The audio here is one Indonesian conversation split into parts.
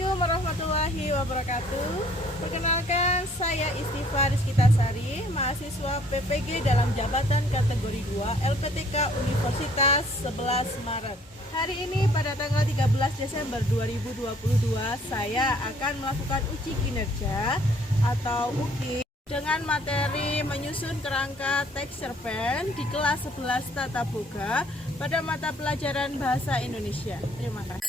Assalamualaikum warahmatullahi wabarakatuh. Perkenalkan, saya Istifa Rizkitasari, mahasiswa PPG dalam jabatan kategori 2 LPTK Universitas 11 Maret. Hari ini pada tanggal 13 Desember 2022, saya akan melakukan uji kinerja atau UKI dengan materi menyusun kerangka teks cerpen di kelas 11 Tata Boga pada mata pelajaran Bahasa Indonesia. Terima kasih.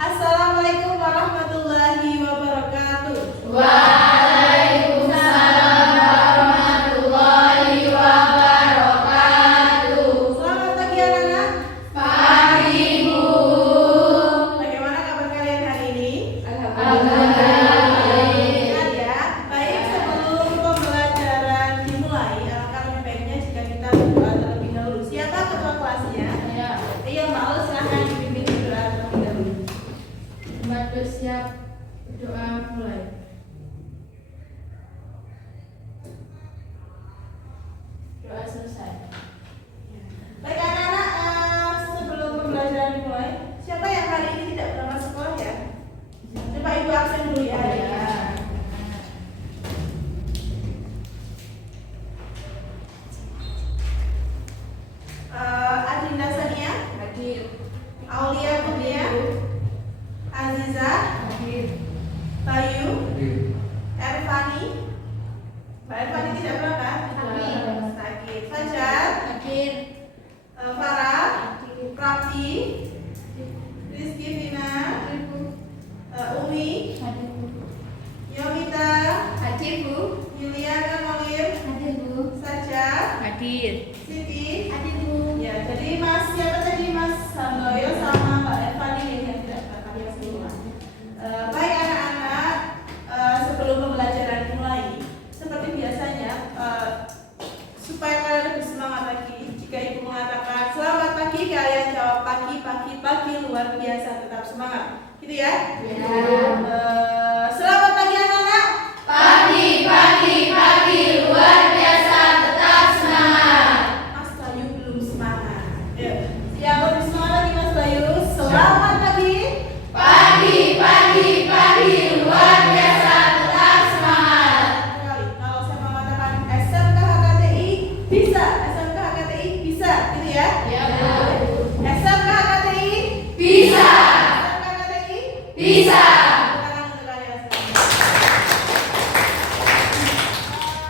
Assalamualaikum warahmatullahi wabarakatuh. Waalaikumsalam warahmatullahi wabarakatuh. Selamat pagi anak-anak. Pagi Bu. Bagaimana kabar kalian hari ini? Alhamdulillah. Sehat ya. Baik, sebelum pembelajaran dimulai, alangkah lebih baiknya jika kita berdoa terlebih dahulu. Siapa ketua kelasnya? Iya, Mbak Ul, silahkan dipimpin berdoa terlebih dahulu. Bapak siap, doa mulai. Doa selesai. Baik anak-anak, sebelum pembelajaran dimulai, siapa yang hari ini tidak berangkat sekolah ya? Coba Ibu absen dulu ya. Adinda Sania, Hadir. Aulia Kurnia, Aziza, Hadir. Bayu, Ervani. Mbak Ervani tidak berangkat? Sakit. Fajar, Hadir. Farah, Prapti, Rizky Vina, Umi, Hadir Bu. Yomita, Hadir Bu. Yuliana Molir, Hadir Bu. Saja, Hadir. Siti. Hadir Bu. Ya, jadi Mas siapa tadi, Mas Sandoyo sama Mbak Ervani yang tidak berangkat ya semua. Baik anak-anak, sebelum pembelajaran dimulai, seperti biasanya, supaya kalian lebih semangat lagi, jika Ibu mengatakan selamat pagi, kalian jawab pagi, pagi, pagi, luar biasa, tetap semangat, gitu ya? Ya. Selamat pagi anak-anak. Pagi, pagi, pagi, luar biasa, tetap semangat. Mas Bayu belum semangat. Yang lebih semangat lagi Mas Bayu. Selamat pagi. Pagi, pagi, pagi, luar biasa, tetap semangat. Sekali. Kalau saya mengatakan SMK HKTI bisa, SMK HKTI bisa, gitu ya? Ya, Bu. SMK HKTI Bisa, SMK HKTI bisa. Tangan untuk kalian semua.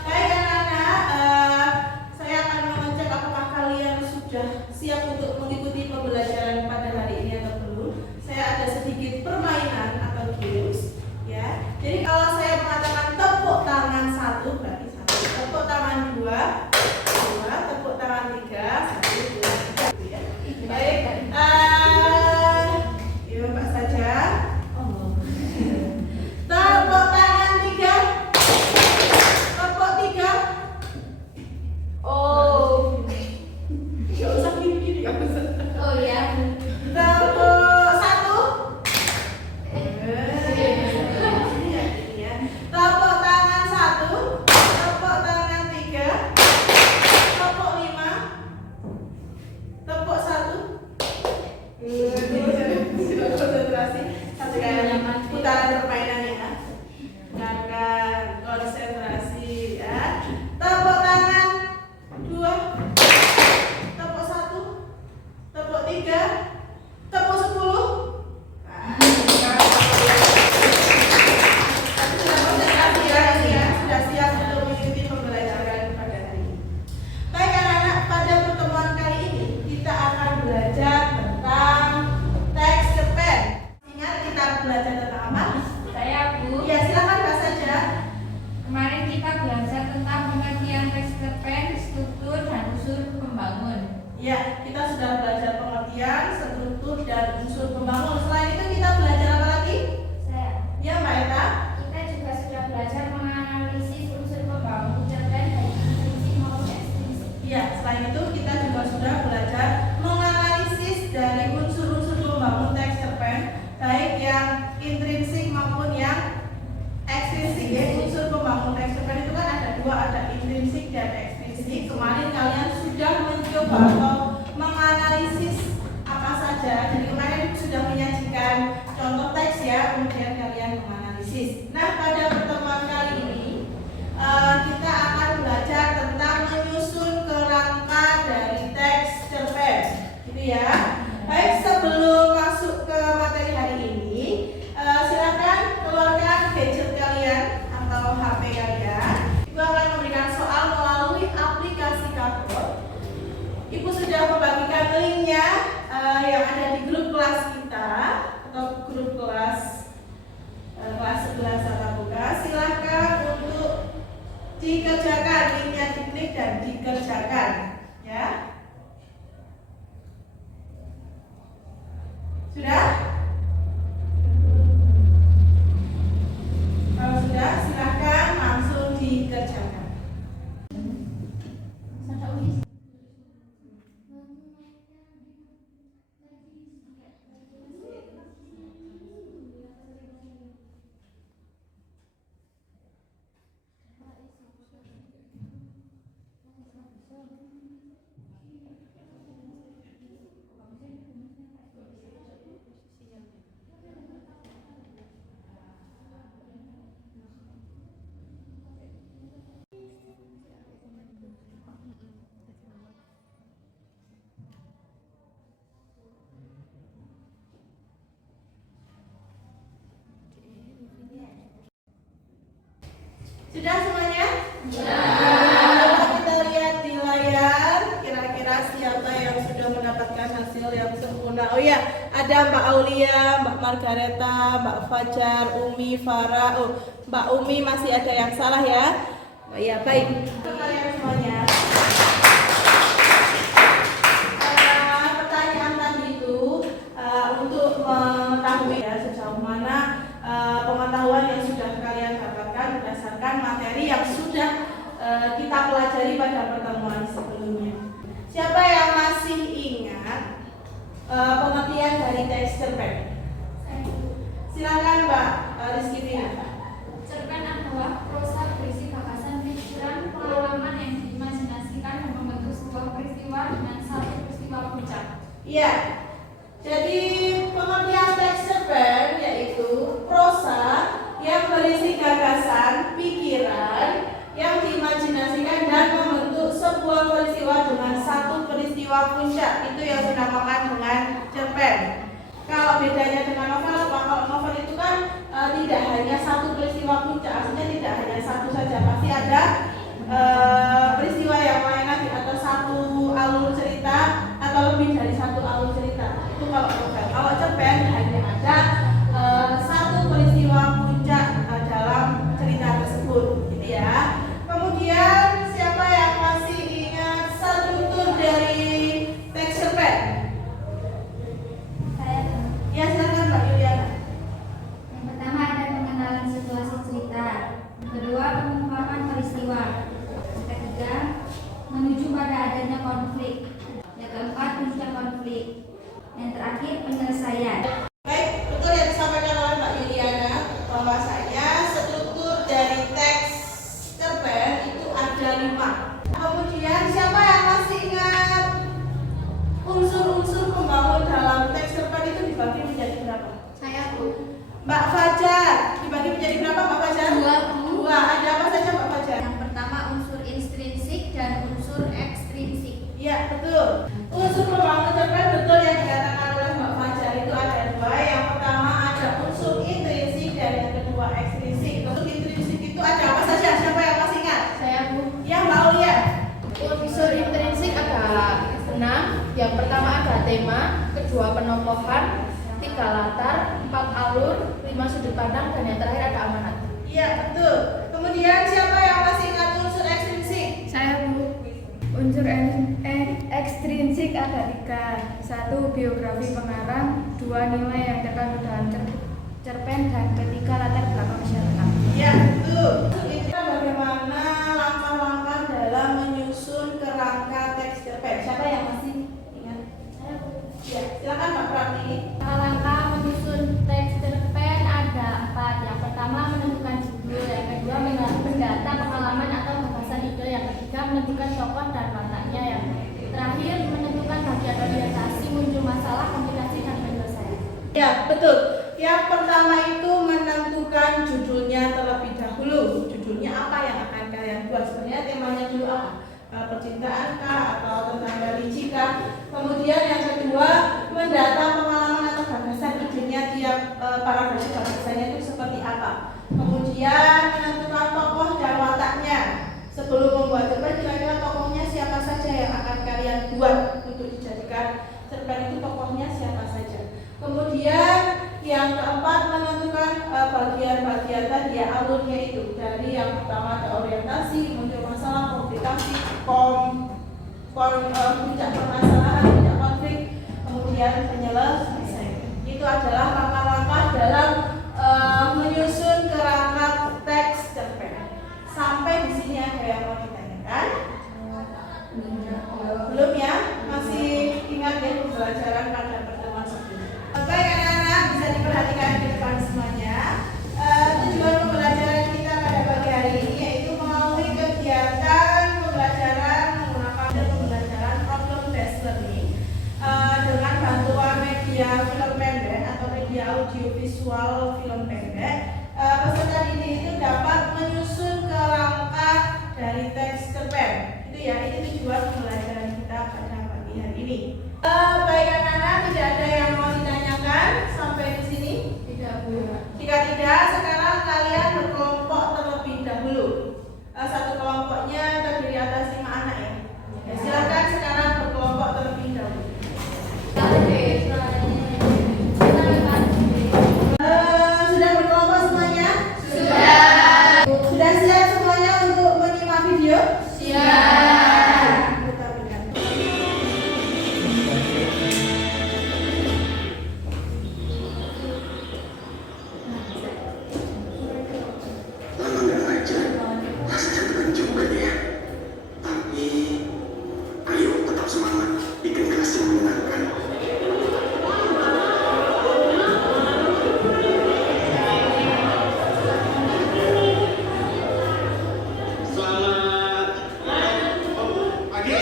Baik anak-anak, saya akan mengecek apakah kalian sudah siap untuk mengikuti pembelajaran pada hari ini atau belum. Saya ada sedikit permainan atau games, ya. Jadi kalau saya mengatakan tepuk tangan 1 berarti 1, tepuk tangan 2, 2, tepuk tangan 3, 1, 2, 3, gitu ya. Baik, yuk Mbak saja. Tepuk tangan 3, tepuk 3. Oh, Gak usah gini-gini, gak usah. oh ya. Tepuk 1. Tepuk tangan 1, tepuk tangan 3, tepuk 5, tepuk 1. Konsentrasi. Satu kali putaran permainan ya. Dengarkan, konsentrasi ya. Tepuk tangan 2, tepuk 1, tepuk 3, tepuk 10. Sudah konsentrasi ya ini ya, sudah siap untuk mengikuti pembelajaran pada hari ini. Baik anak-anak, pada pertemuan kali ini kita akan belajar tentang teks cerpen. Ingat kita belajar tentang apa? Saya Bu. Ya silakan Mbak saja. Kemarin kita belajar tentang pengertian teks cerpen, struktur dan unsur pembangun. Ya, kita sudah belajar pengertian, struktur dan unsur pembangun. Selain itu kita belajar apa lagi? Saya. Ya Mbak Eta. Kita juga sudah belajar menganalisis unsur pembangun cerpen baik intrinsik maupun ekstrinsik. Ya, selain itu kita juga sudah belajar menganalisis dari unsur-unsur pembangun teks cerpen, baik yang intrinsik maupun yang ekstrinsik. Ya, unsur pembangun teks cerpen itu kan ada dua, ada intrinsik dan ekstrinsik. Kemarin kalian sudah mencoba atau menganalisis apa saja. Jadi kemarin sudah analisis. Nah, pada pertemuan kali ini kita akan belajar tentang menyusun kerangka dari teks cerpen, gitu ya. Baik, sebelum masuk ke materi hari ini, silakan keluarkan gadget kalian atau HP kalian. Ibu akan memberikan soal melalui aplikasi Kakor. Ibu sudah membagikan linknya yang ada di grup kelas kita atau grup kelas 11 tatap muka. Silakan untuk dikerjakan, linknya diklik dan dikerjakan, ya. Sudah? Kalau sudah, silakan langsung dikerjakan. Sudah semuanya? Ya. Kita lihat di layar, kira-kira siapa yang sudah mendapatkan hasil yang sempurna. Oh ya, ada Mbak Aulia, Mbak Margareta, Mbak Fajar, Umi, Farah. Oh, Mbak Umi masih ada yang salah ya? Oh ya, baik. Untuk kalian semuanya. Pertanyaan tadi itu untuk mengetahui ya sejauh mana pengetahuan yang sudah kalian dapatkan berdasarkan materi yang sudah kita pelajari pada pertemuan sebelumnya. Siapa yang masih ingat pengertian dari teks cerpen? Silakan Mbak Rizky Finata. Cerpen adalah prosa berisi gagasan, pikiran, pengalaman yang diimajinasikan dan membentuk sebuah peristiwa dengan satu peristiwa puncak. Iya. Jadi pengertian teks cerpen yaitu prosa yang berisi gagasan, pikiran yang diimajinasikan dan membentuk sebuah peristiwa dengan satu peristiwa puncak. Itu yang dinamakan dengan cerpen. Kalau bedanya dengan novel apa? Kalau novel itu kan tidak hanya satu peristiwa puncak, artinya tidak hanya satu saja, pasti ada peristiwa yang lain lagi atau satu alur cerita atau lebih dari satu alur cerita. Itu kalau novel. Kalau cerpen hanya ada satu peristiwa puncak dalam cerita tersebut, gitu ya. Kemudian siapa yang masih ingat struktur dari teks cerpen? Saya. Ya, silakan Mbak Yuliana. Yang pertama ada pengenalan situasi cerita. Yang kedua, pengungkapan peristiwa. Yang ketiga, menuju pada adanya konflik. Yang keempat, puncak konflik. Yang terakhir, penyelesaian. Baik, betul yang disampaikan oleh Mbak Yuliana bahwasanya struktur dari teks cerpen itu ada 5. Kemudian siapa yang masih ingat unsur-unsur pembangun dalam teks cerpen itu dibagi menjadi berapa? Saya, Bu. Mbak Fajar, dibagi menjadi berapa Mbak Fajar? 2, Bu. Dua. Ada apa saja Mbak Fajar? Yang pertama unsur intrinsik dan unsur ekstrinsik. Iya, betul. Unsur pembangun cerpen betul yang dikatakan oleh Mbak Fajar itu ada 2. Yang pertama ada unsur intrinsik dan yang kedua ekstrinsik. Unsur intrinsik itu ada apa saja? Siapa yang masih ingat? Saya, Bu. Ya, Mbak Aulia. Unsur intrinsik ada 6. Yang pertama ada tema, kedua penokohan, 3 latar, 4 alur, 5 sudut pandang, dan yang terakhir ada amanat. Iya, betul. Kemudian siapa yang masih ingat unsur ekstrinsik? Saya, Bu. Unsur ekstrinsik ada 3. 1. Biografi pengarang, 2. Nilai yang terkandung dalam cerpen, dan 3. Latar belakang masyarakat. Iya, betul. Kita bagaimana langkah-langkah dalam menyusun kerangka teks cerpen? Siapa yang masih ingat? Ya, silakan Mbak Prati. Langkah menyusun teks cerpen ada 4. Yang pertama menentukan judul, yang kedua mendata pengalaman atau gagasan ide, yang ketiga menentukan tokoh dan wataknya, yang terakhir menentukan bagian orientasi, muncul masalah, komplikasi dan penyelesaian. Ya, betul. Yang pertama itu menentukan menentukan judulnya terlebih dahulu. Judulnya apa yang akan kalian buat? Sebenarnya temanya dulu apa? Percintaan kah atau tentang religi kah? Kemudian yang kedua, mendata pengalaman atau gagasan idenya tiap para gagasannya itu seperti apa. Kemudian menentukan tokoh dan wataknya. Sebelum membuat cerpen, kira-kira tokohnya siapa saja yang akan kalian buat untuk dijadikan cerpen itu, tokohnya siapa saja. Kemudian yang keempat, menentukan bagian-bagian tadi ya, alurnya itu. Dari yang pertama ada orientasi, kemudian masalah, komplikasi, puncak permasalahan, puncak konflik, kemudian penyelesaian. Itu adalah langkah-langkah dalam menyusun kerangka teks cerpen. Sampai di sini ada yang mau ditanyakan? Belum ya? Masih ingat ya pembelajaran pada pertemuan sebelumnya? Baik anak-anak, bisa diperhatikan di depan semuanya. Tujuan pembelajaran kita pada pagi hari ini yaitu melalui kegiatan pembelajaran menggunakan pembelajaran problem based learning dengan bantuan media film pendek atau media audiovisual film pendek. Peserta didik itu dapat menyusun kerangka dari teks cerpen. Itu ya, itu tujuan pembelajaran kita pada pagi hari ini. Baik anak-anak, tidak ada yang mau ditanyakan sampai di sini? Tidak, Bu. Jika tidak, sekarang kalian berkelompok terlebih dahulu. Satu kelompoknya terdiri atas 5 anak ya. Silakan sekarang berkelompok terlebih dahulu. Sudah berkelompok semuanya? Sudah. Sudah siap semuanya untuk menyimak video? Siap. Kita berikan. Lama nggak ngajar, rasanya tekan juga ya. Tapi, ayo tetap semangat, bikin kelas yang menyenangkan. Selamat pagi.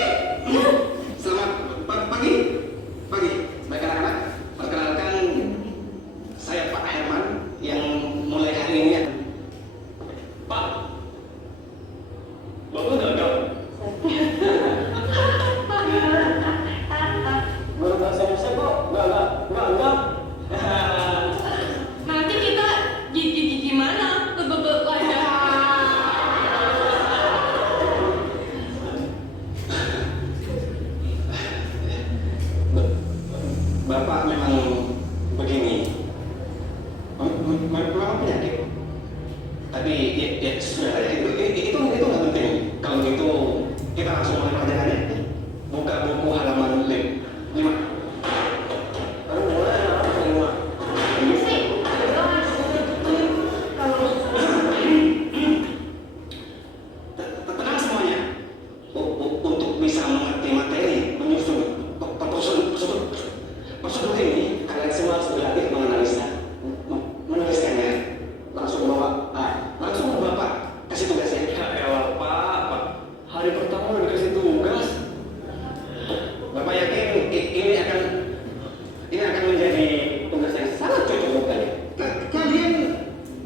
Selamat pagi. Pagi. Baik anak-anak, perkenalkan saya Pak Herman yang mulai hari ini ya. Pak, Bapak gagal. Baru bahasa Indonesia kok gagal. Nanti kita gimana? Bapak memang begini, memang penyakit. Tapi ya sudah ya, itu nggak penting. Kalau gitu kita langsung mulai pelajarannya. Buka buku halaman 5. Baru mulai halaman 5. Tenang semuanya. Untuk bisa mengerti materi, menyusun prosedur ini, kalian semua harus berlatih menganalisa, menuliskannya. Langsung Bapak kasih tugasnya. Ya elah Pak, hari pertama udah dikasih tugas. Bapak yakin ini akan menjadi tugas yang sangat cocok buat kalian. Kalian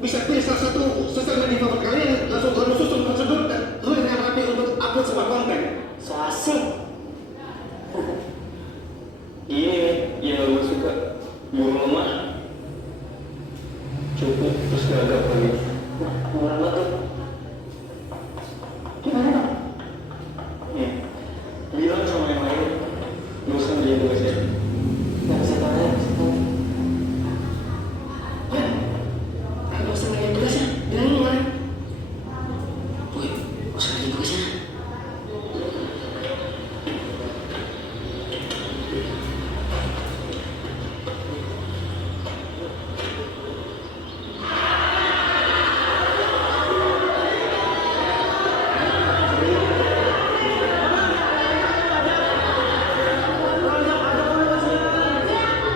bisa pilih salah satu sosial media favorit kalian, langsung susun prosedur dan tulis dengan rapi untuk upload sebuah konten. So asik. Ini nih yang gue suka, guru lemah, cukup terus gagap lagi. Murah banget. Gimana Pak? Bilang sama yang lain, gak usah ngerjain tugasnya. Nggak bisa tahu. Ya, nggak usah ngerjain tugasnya. Bilangin gimana? Boy, nggak usah ngerjain tugasnya.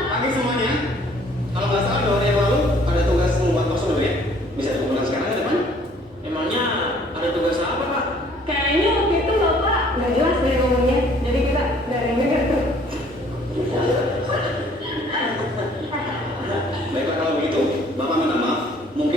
Pagi semuanya. Kalau nggak salah 2 hari yang lalu ada tugas membuat prosedur ya. Bisa dikumpulkan sekarang ke depan. Emangnya ada tugas apa Pak? Kayaknya waktu itu Bapak nggak jelas dari ngomongnya, jadi kita nggak ada yang denger tuh. Baiklah kalau begitu, Bapak minta maaf. Mungkin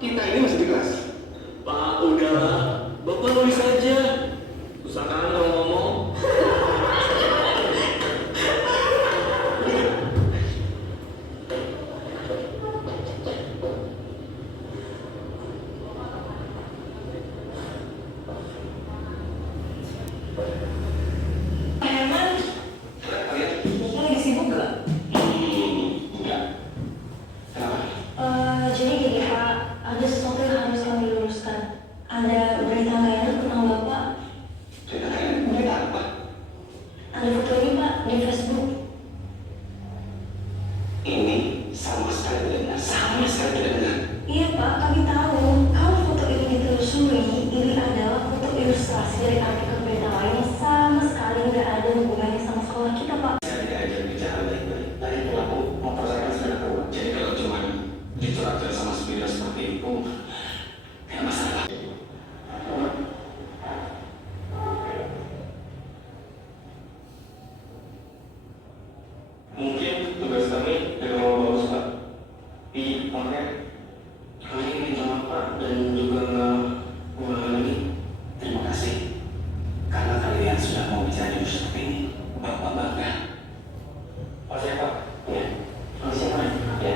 Kita ini masih di kelas. Pak, udahlah. Bapak nulis aja. Susah kan kalau ngomong? Pak Herman, Kalian? Bapak lagi sibuk gak? Enggak. Kenapa? Jadi gini Pak, ada sesuatu yang harus kami luruskan. Ada berita nggak enak tentang Bapak. Berita apa? Ada foto ini Pak di Facebook. Ini sama sekali tidak benar. Sama sekali tidak benar. Iya Pak, kami tahu. Kalau foto ini ditelusuri, ini adalah foto ilustrasi dari artikel berita lain yang sama sekali nggak ada hubungannya sama sekolah kita Pak. Saya tidak ajar bicara baik-baik. Tadi itu aku mempercayakan sudah kuat. Jadi kalau cuma dicuratkan sama sepeda seperti itu, tidak masalah. Mungkin tugas kami terlalu bagus, Pak. Makanya kami minta maaf, Pak, dan juga nggak ulangi lagi. Terima kasih. Karena kalian sudah mau bicara seperti ini. Bapak bangga. Pak siapa? Ya. Siapa? Ya.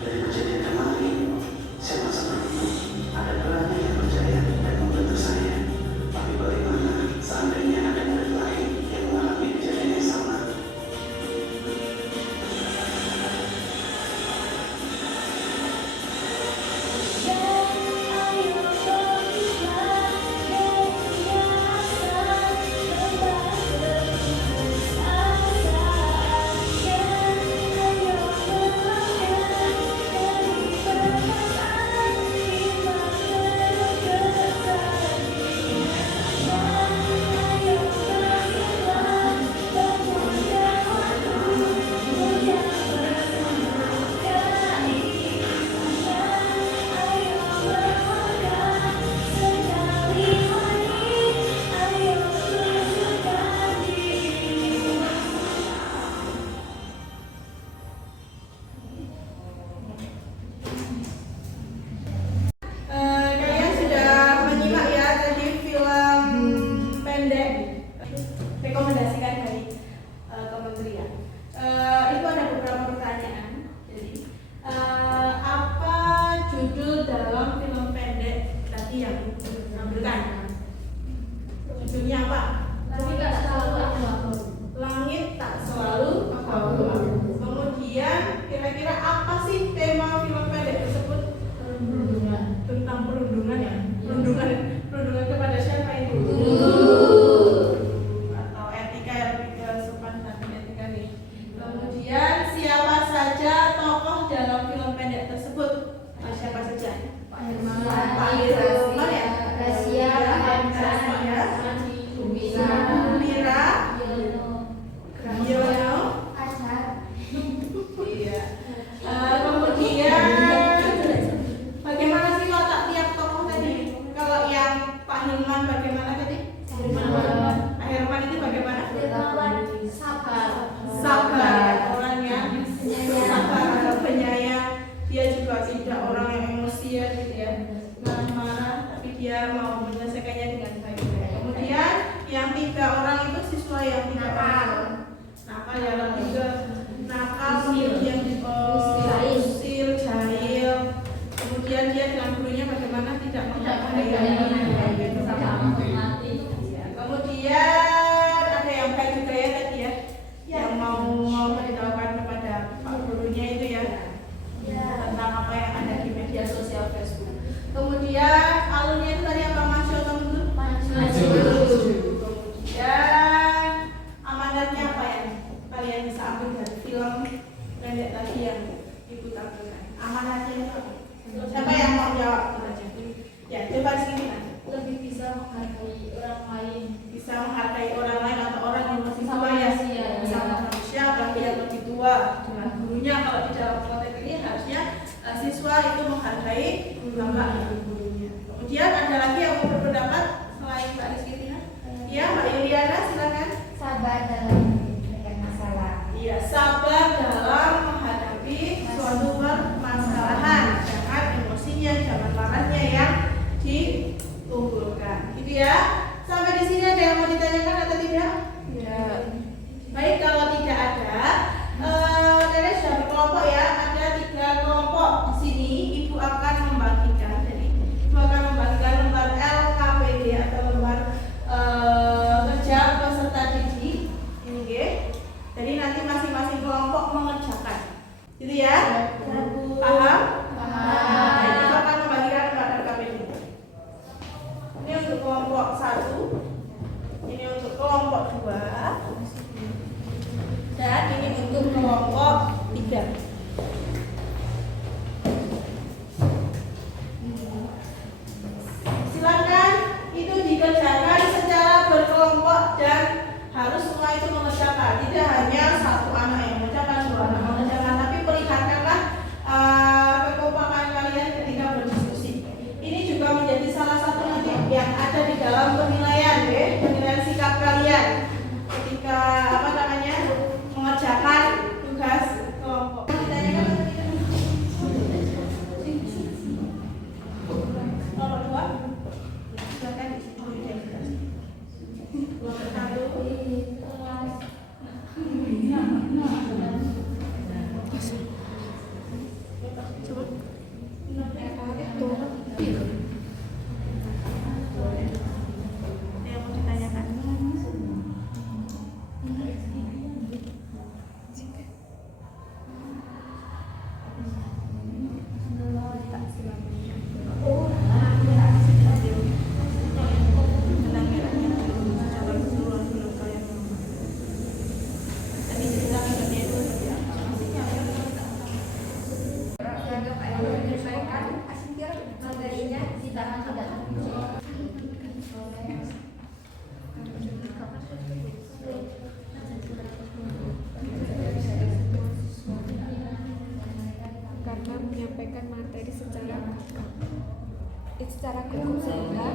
Dari kejadian kemarin, saya merasa beruntung. Ada banyak yang percaya dan membantu saya. Tapi bagaimana seandainya ada murid lain yang mengalami kejadian yang sama? Kalian sudah menyimak ya tadi film pendek rekomendasikan dari kementerian. Itu ada beberapa pertanyaan. Jadi apa judul dalam film pendek tadi yang ditampilkan? Judulnya apa? Langit tak selalu abu-abu. Kemudian kira-kira apa sih tema film pendek tersebut? Tentang perundungan ya. Perundungan kepada siapa itu? Atau etika yang lebih ke sopan dan etika nih. Kemudian siapa saja tokoh dalam film pendek tersebut? Siapa saja? Pak Herman ya. Gracia, Gracia, Mira, Yono, iya. Kemudian bagaimana sih watak tiap tokoh tadi? Kalau yang Pak Hilman bagaimana tadi? Pak Herman itu bagaimana? Sabar, orang yang sabar, penyayang. Dia juga tidak orang yang emosian gitu ya, marah-marah, tapi dia mau menyelesaikannya dengan baik-baik. Kemudian yang tiga orang itu siswa yang tidak nakal ya, lebih ke nakal, kemudian usil, jahil. Kemudian dia dengan gurunya bagaimana tidak menghargai. Kemudian ada yang baik juga ya tadi ya, yang mau memberitahukan kepada pak gurunya itu ya tentang apa yang ada di media sosial Facebook. Kemudian alurnya itu tadi apa, Mas Yoto? Kemudian amanatnya apa yang kalian bisa ambil dari film pendek tadi yang ibu tampilkan? Amanatnya itu apa? Siapa yang mau jawab? Ya, coba di sini kan. lebih bisa menghargai orang lain. Bisa menghargai orang lain atau orang yang masih tua ya. Manusia, Bisa ya. manusia bagi yang lebih tua dengan gurunya. Kalau di dalam konteks ini harusnya siswa itu menghargai bapak dan gurunya. Kemudian ada lagi yang mau berpendapat selain Mbak Rizky Tina? Ya, Mbak Yuliana silakan. Sabar dalam menyelesaikan masalah. Iya, sabar dalam 3. Silakan itu dikerjakan secara berkelompok dan harus semua itu mengerjakan. Tidak hanya satu anak yang mengerjakan, 2 anak mengerjakan, tapi perlihatkanlah kekompakan kalian ketika berdiskusi. Ini juga menjadi salah satu nanti yang ada di dalam penilaian, penilaian sikap kalian ketika mengerjakan tugas kelompok. Nomor 2, silakan di situ identitas. Nomor 1. Yang mau ditanyakan? Karena menyampaikan materi secara cukup sehingga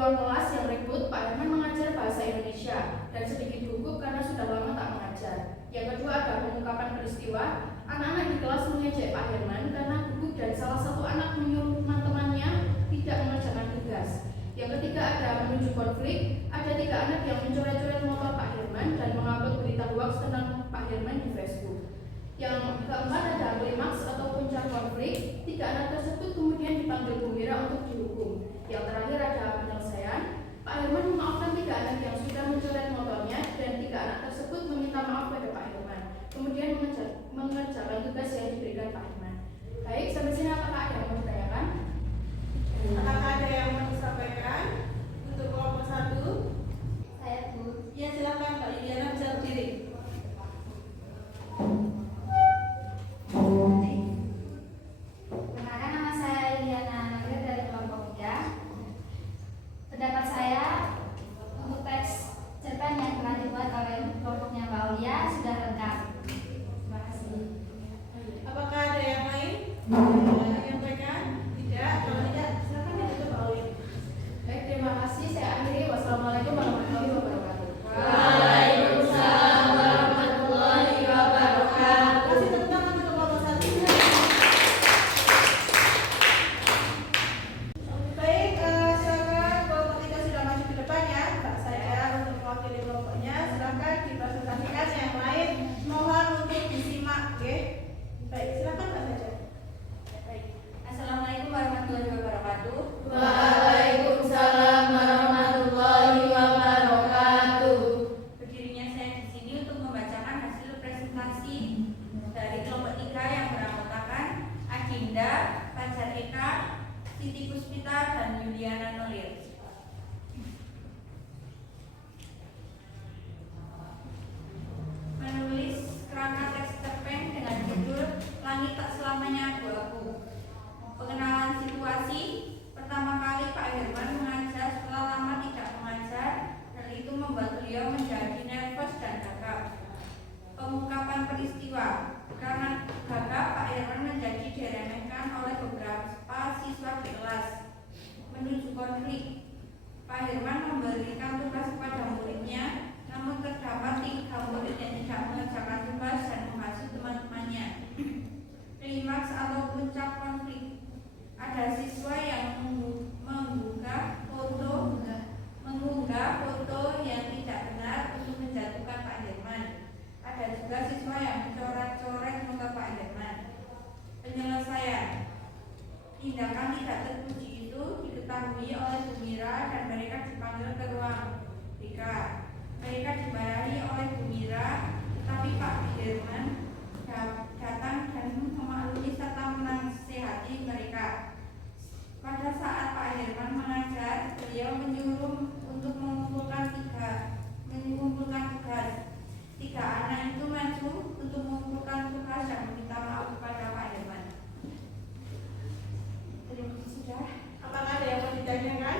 ruang kelas yang ribut, Pak Herman mengajar bahasa Indonesia dan sedikit gugup karena sudah lama tak mengajar. Yang kedua ada pengungkapan peristiwa, anak-anak di kelas mengejek Pak Herman di Facebook. Yang keempat ada klimaks atau puncak konflik. 3 anak tersebut kemudian dipanggil Bu Mira untuk dihukum. Yang terakhir ada penyelesaian. Pak Herman memaafkan 3 anak yang sudah mencoret motornya dan 3 anak tersebut meminta maaf pada Pak Herman. Kemudian mengerjakan tugas yang diberikan Pak Herman. Baik, sampai sini apakah ada yang mau ditanyakan? Apakah ada yang mau disampaikan untuk kelompok 1? Saya Bu. Ya, silakan Kak Liliana bisa berdiri. Perkenalkan, nama saya Liliana Nabil dari kelompok 3. Pendapat saya untuk teks cerpen yang telah dibuat oleh kelompoknya Mbak Aulia sudah lengkap. Terima kasih. Apakah ada yang lain? Menyampaikan? Tidak. Kalau tidak, silakan ya untuk Mbak Aulia. Baik, terima kasih. Saya akhiri. Wassalamualaikum warahmatullahi wabarakatuh. Waalaikumsalam warahmatullahi wabarakatuh. Kasih tepuk tangan untuk kelompok 1. Baik, silakan kelompok 3 sudah maju ke depan ya. Mbak saja untuk mewakili kelompoknya. Silakan dipresentasikan, yang lain mohon untuk disimak, oke? Baik, silakan Mbak saja. Baik. Assalamualaikum warahmatullahi wabarakatuh. Waalaikumsalam warahmatullahi wabarakatuh. Berdirinya saya di sini untuk membacakan hasil presentasi dari kelompok 3 yang beranggotakan Adinda, Fajar Eka, Siti Puspita, dan Yuliana Nolir. Menulis kerangka teks cerpen dengan judul Langit Tak Selamanya Abu-Abu. Pengenalan situasi. Pertama kali Pak Herman mengajar setelah lama tidak mengajar, hal itu membuat beliau menjadi nervous dan gagap. Pengungkapan peristiwa. Karena gagap, Pak Herman menjadi diremehkan oleh beberapa siswa di kelas. Menuju konflik. Pak Herman memberikan tugas kepada muridnya, namun terdapat 3 murid yang tidak mengerjakan tugas dan menghasut teman-temannya. Klimaks atau puncak konflik. Ada siswa yang mengunggah foto yang tidak benar untuk menjatuhkan Pak Herman. Ada juga siswa yang mencoret-coret muka Pak Herman. Penyelesaian. Tindakan tidak terpuji itu diketahui oleh Bu Mira dan mereka dipanggil ke ruang BK. Mereka dimarahi oleh Bu Mira, tetapi Pak Herman datang dan memaklumi serta menasehati mereka. Pada saat Pak Herman mengajar, beliau menyuruh untuk mengumpulkan tugas. 3 anak itu maju untuk mengumpulkan tugas dan meminta maaf kepada Pak Herman. Terima kasih sudah. Apakah ada yang mau ditanyakan?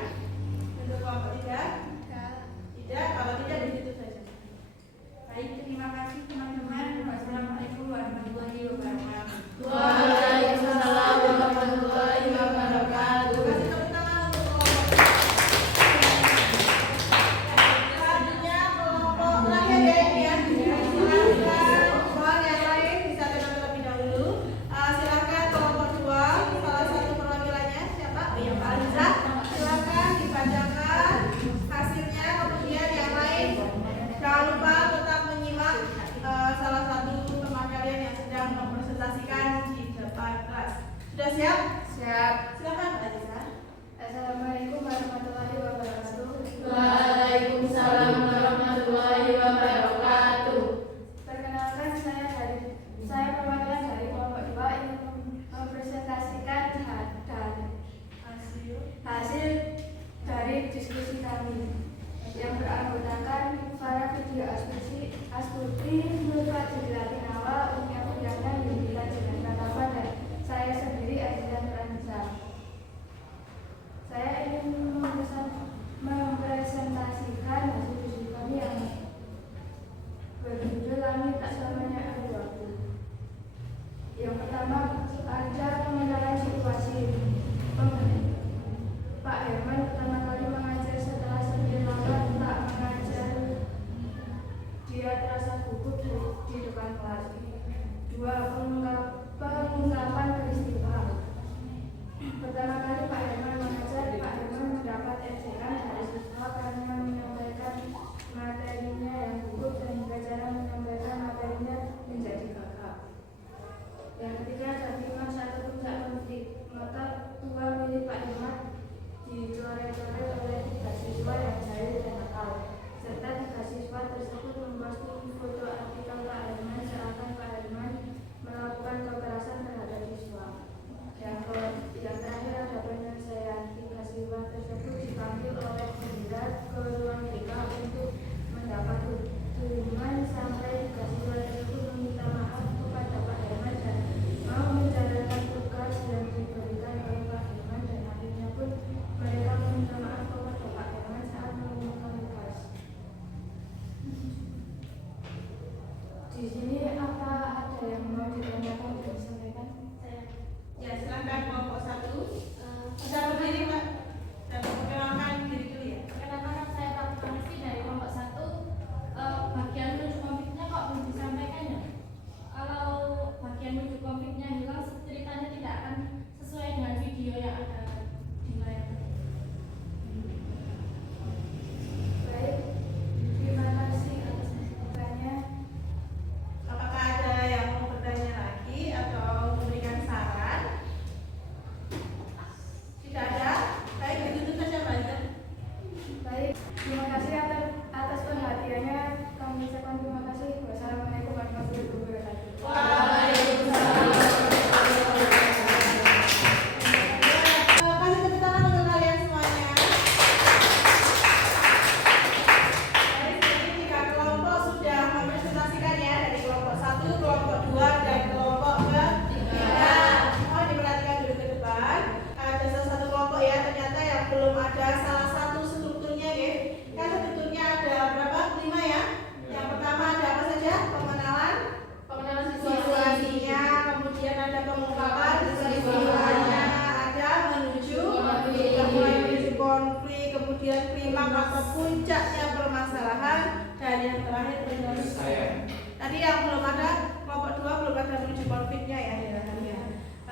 puncaknya permasalahan, dan yang terakhir penyelesaian. Tadi yang belum ada kelompok 2 belum ada menuju konfliknya ya.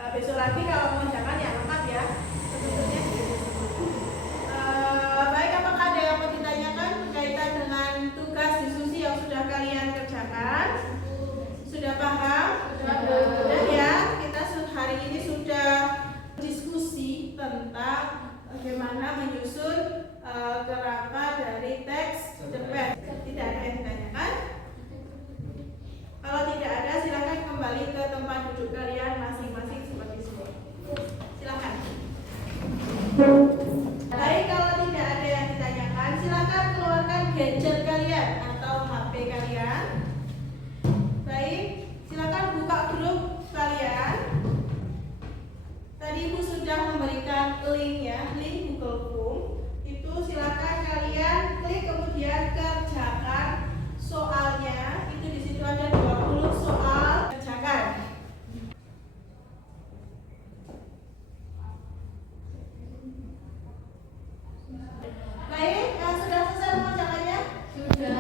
Besok lagi kalau mengerjakan ya lengkap ya. Tentunya. Baik, apakah ada yang mau ditanyakan berkaitan dengan tugas diskusi yang sudah kalian kerjakan? Sudah paham? Sudah ya. Kita hari ini sudah diskusi tentang bagaimana menyusun kerangka dari teks cerpen. Tidak ada yang ditanyakan? Kalau tidak ada, silakan kembali ke tempat duduk kalian masing-masing seperti semua. Silakan. Baik, kalau tidak ada yang ditanyakan, silakan keluarkan gadget kalian atau HP kalian. Baik, silakan buka grup kalian. Tadi Ibu sudah memberikan link ya, link Google Form. Itu silakan kalian klik kemudian kerjakan soalnya. Itu di situ ada 20 soal, kerjakan. Baik, sudah selesai mengerjakannya? Sudah.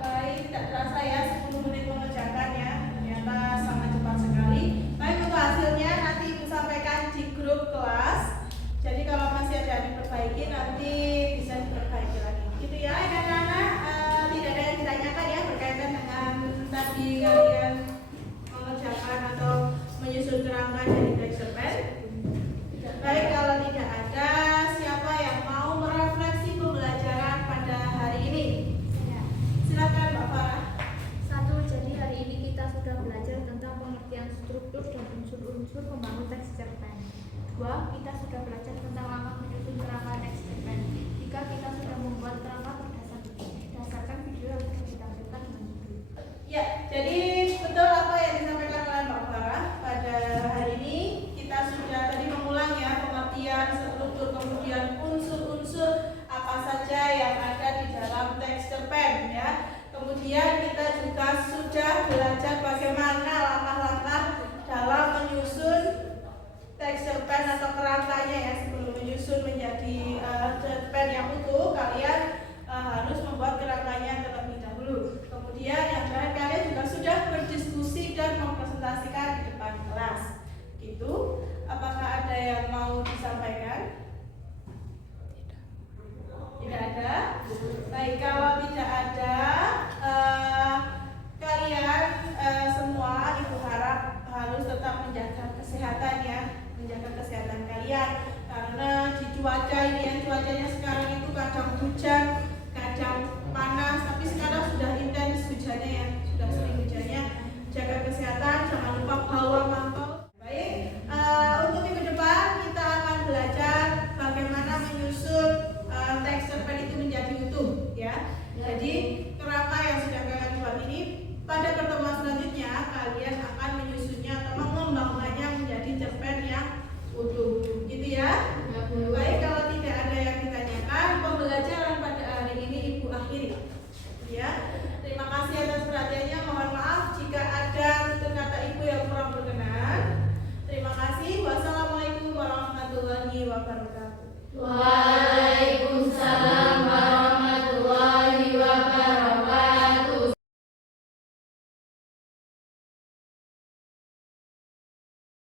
Baik, tidak terasa ya 10 menit mengerjakannya. Ternyata sangat cepat sekali. Baik, untuk hasilnya nanti Ibu sampaikan di grup kelas. Jadi kalau masih ada yang diperbaiki nanti bisa diperbaiki lagi. Gitu ya, anak-anak. Tidak ada yang ditanyakan ya berkaitan dengan tadi kalian mengerjakan atau menyusun kerangka dari teks cerpen. Baik, kalau tidak ada, siapa yang mau merefleksi pembelajaran pada hari ini? Silakan Mbak Farah. 1. Jadi hari ini kita sudah belajar tentang pengertian struktur dan unsur-unsur pembangun teks cerpen. 2. Kita